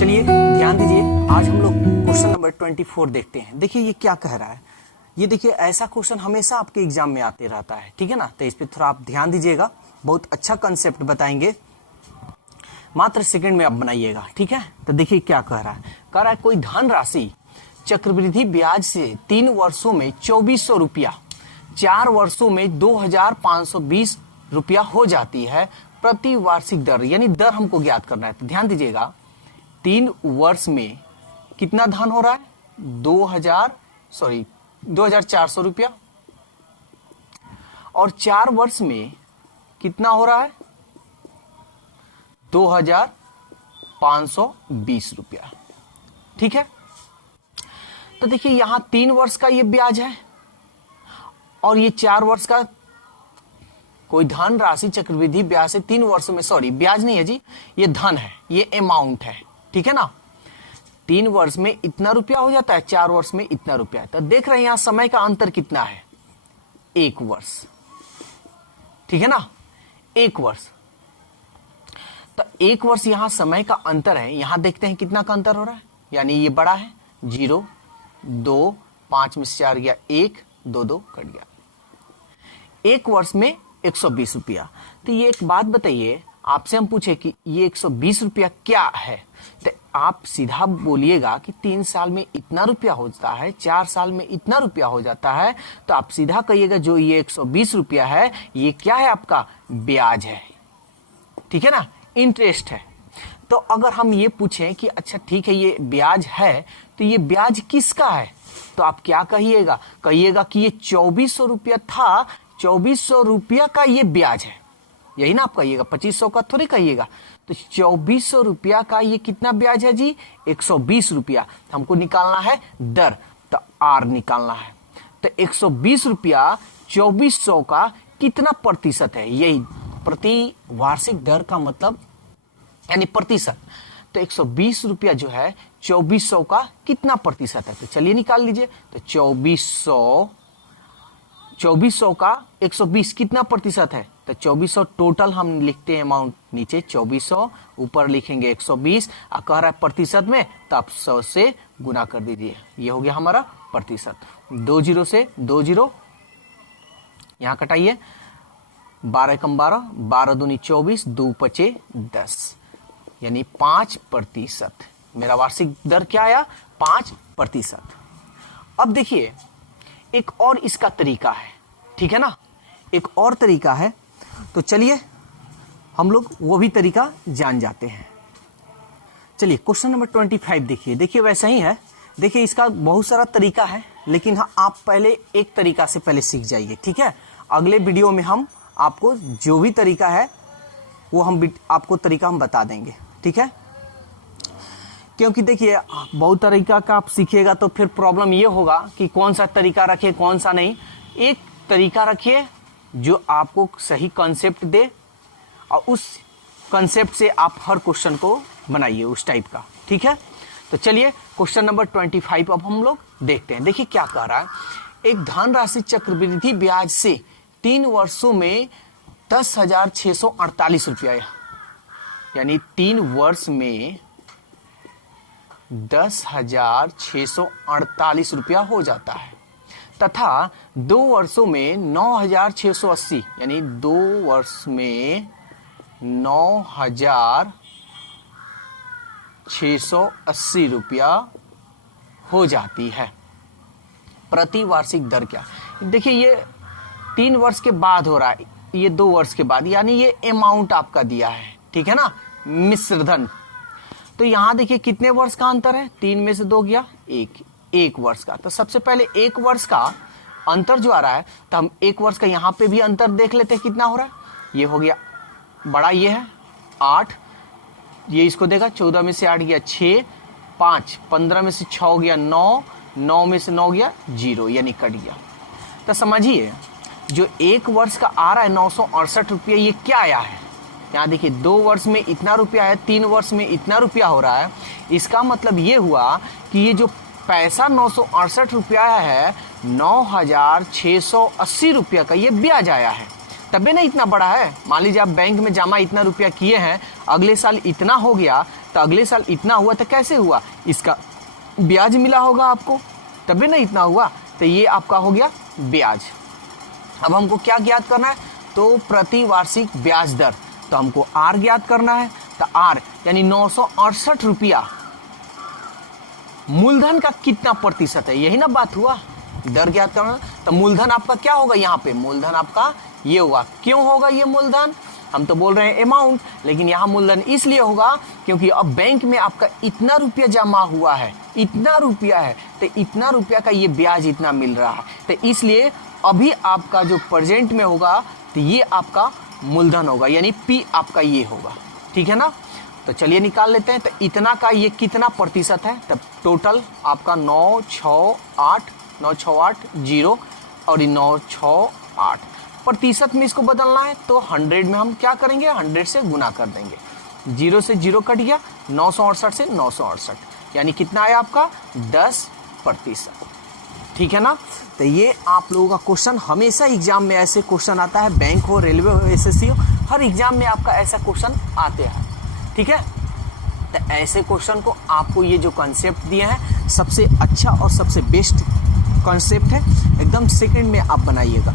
चलिए ध्यान दीजिए, आज हम लोग क्वेश्चन नंबर 24 देखते हैं। देखिए ये क्या कह रहा है। ये देखिए ऐसा क्वेश्चन हमेशा आपके एग्जाम में आते रहता है, ठीक है ना। तो इस पे थोड़ा आप ध्यान दीजिएगा, बहुत अच्छा कंसेप्ट बताएंगे, मात्र सेकंड में आप बनाइएगा, ठीक है। तो देखिए क्या कह रहा है। कह रहा है कोई धन राशि चक्रवृद्धि ब्याज से 3 वर्षों में 2400 रुपया, 4 वर्षों में 2520 रुपया हो जाती है प्रति वार्षिक दर, यानी दर हमको ज्ञात करना है। तो ध्यान दीजिएगा, 3 वर्ष में कितना धन हो रहा है, 2400 रुपया, और 4 वर्ष में कितना हो रहा है, 2520 रुपया, ठीक है। तो देखिए यहां 3 वर्ष का ये ब्याज है और ये 4 वर्ष का। कोई धन राशि चक्रवृद्धि ब्याज से 3 वर्षों में, सॉरी ब्याज नहीं है जी, ये धन है, ये अमाउंट है, ठीक है ना। 3 वर्ष में इतना रुपया हो जाता है, 4 वर्ष में इतना रुपया है। तो देख रहे हैं यहां समय का अंतर कितना है, 1 वर्ष, ठीक है ना, 1 वर्ष। तो 1 वर्ष यहां समय का अंतर है। यहां देखते हैं कितना का अंतर हो रहा है, यानी ये बड़ा है, 0 2 5 में से 4 गया 1, 2 2 कट गया। 1 वर्ष में 120 रुपया। तो ये एक बात बताइए, आपसे हम पूछे कि ये 120 रुपया क्या है, तो आप सीधा बोलिएगा कि 3 साल में इतना रुपया होता है, 4 साल में इतना रुपया हो जाता है। तो आप सीधा कहिएगा जो ये 120 रुपया है ये क्या है, आपका ब्याज है, ठीक है ना, इंटरेस्ट है। तो अगर हम ये पूछें कि अच्छा ठीक है ये ब्याज है, तो ये ब्याज किसका है, तो आप क्या कहिएगा, कहिएगा कि ये 2400 रुपया था, 2400 रुपया का ये ब्याज है, यही ना आप कहिएगा, 2500 का थोड़ी कहिएगा। तो 2400 रुपया का ये कितना ब्याज है जी, 120 रुपया। हमको निकालना है दर, तो आर निकालना है। तो 120 रुपया 2400 का कितना प्रतिशत है, यही प्रति वार्षिक दर का मतलब यानी प्रतिशत। तो 120 रुपया जो है 2400 का कितना प्रतिशत है, तो चलिए निकाल लीजिए। तो 2400 का 120 कितना प्रतिशत है, तो 2400 टोटल हम लिखते हैं अमाउंट, नीचे 2400 ऊपर लिखेंगे 120, और कह रहा है प्रतिशत में, तो आप 100 से गुना कर दीजिए, ये हो गया हमारा प्रतिशत। 2 0 से 2 0 यहां कटाइए, 12 कम 12, 12 दूनी 24, 2 पचे 10, यानी 5%। मेरा वार्षिक दर क्या आया, 5%। अब देखिए एक और इसका तरीका है, ठीक है ना, एक और तरीका है। तो चलिए हम लोग वो भी तरीका जान जाते हैं। चलिए क्वेश्चन नंबर 25 देखिए। देखिए वैसा ही है, देखिए इसका बहुत सारा तरीका है, लेकिन हाँ आप पहले एक तरीका से पहले सीख जाइए, ठीक है। अगले वीडियो में हम आपको जो भी तरीका है वो आपको तरीका हम बता देंगे, ठीक है। क्योंकि देखिए बहुत तरीका का आप सीखिएगा तो फिर प्रॉब्लम ये होगा कि कौन सा तरीका रखे कौन सा नहीं। एक तरीका रखिए जो आपको सही कॉन्सेप्ट दे, और उस कॉन्सेप्ट से आप हर क्वेश्चन को बनाइए उस टाइप का, ठीक है। तो चलिए क्वेश्चन नंबर 25 अब हम लोग देखते हैं। देखिए क्या कह रहा है, एक धन राशि चक्रवृद्धि ब्याज से 3 वर्षों में 10,648 रुपया, यानी 3 वर्ष में 10,648 रुपया हो जाता है, तथा 2 वर्षों में 9,680, यानी 2 वर्ष में 9,680 रुपया हो जाती है। प्रति वार्षिक दर क्या, देखिए ये 3 वर्ष के बाद हो रहा है, ये 2 वर्ष के बाद, यानी ये अमाउंट आपका दिया है, ठीक है ना, मिश्र धन। तो यहां देखिए कितने वर्ष का अंतर है, 3 में से 2 गया 1 वर्ष का। तो सबसे पहले 1 वर्ष का अंतर जो आ रहा है, तो हम 1 वर्ष का यहां पे भी अंतर देख लेते हैं कितना हो रहा है। ये हो गया बड़ा, ये है 8, ये इसको देगा, 14 में से 8 गया 6, 5 15 में से 6 गया 9, 9 में से 9 गया 0, यानी कट गया। तो समझिए जो 1 वर्ष का आ रहा है 968 रुपया, ये क्या आया है, यहाँ देखिए 2 वर्ष में इतना रुपया है, 3 वर्ष में इतना रुपया हो रहा है। इसका मतलब ये हुआ कि ये जो पैसा 968 रुपया है, 9,680 रुपया का ये ब्याज आया है। तबे ना इतना बड़ा है। मान लीजिए आप बैंक में जमा इतना रुपया किए हैं, अगले साल इतना हो गया, तो अगले साल इतना हुआ तो कैसे हुआ, इसका ब्याज मिला होगा आपको, तबे ना इतना हुआ। तो ये आपका हो गया ब्याज। अब हमको क्या ज्ञात करना है, तो प्रति वार्षिक ब्याज दर, तो हमको आर ज्ञात करना है। तो आर यानी 968 रुपया मूलधन का कितना प्रतिशत है, यही ना बात हुआ, दर ज्ञात करना। तो मूलधन आपका क्या होगा, यहाँ पे मूलधन आपका ये होगा। क्यों होगा ये मूलधन, हम तो बोल रहे हैं अमाउंट, लेकिन यहाँ मूलधन इसलिए होगा क्योंकि अब बैंक में आपका इतना रुपया जमा हुआ है, इतना रुपया है, तो इतना रुपया का ये ब्याज इतना मिल रहा है, तो इसलिए अभी आपका जो प्रेजेंट में होगा तो ये आपका मूलधन होगा, यानी पी आपका ये होगा। ठीक है ना, तो चलिए निकाल लेते हैं। तो इतना का ये कितना प्रतिशत है, तब टोटल आपका 968 और 968 प्रतिशत में इसको बदलना है, तो 100 में हम क्या करेंगे, 100 से गुना कर देंगे। 0 से 0 कट गया, 968 से 968, यानी कितना आया आपका 10%। ठीक है ना, तो ये आप लोगों का क्वेश्चन हमेशा एग्जाम में ऐसे क्वेश्चन आता है, बैंक हो, रेलवे हो, एसएससी हो, हर एग्जाम में आपका ऐसा क्वेश्चन आते हैं। ठीक है, तो ऐसे क्वेश्चन को आपको ये जो कॉन्सेप्ट दिए हैं सबसे अच्छा और सबसे बेस्ट कॉन्सेप्ट है, एकदम सेकंड में आप बनाइएगा।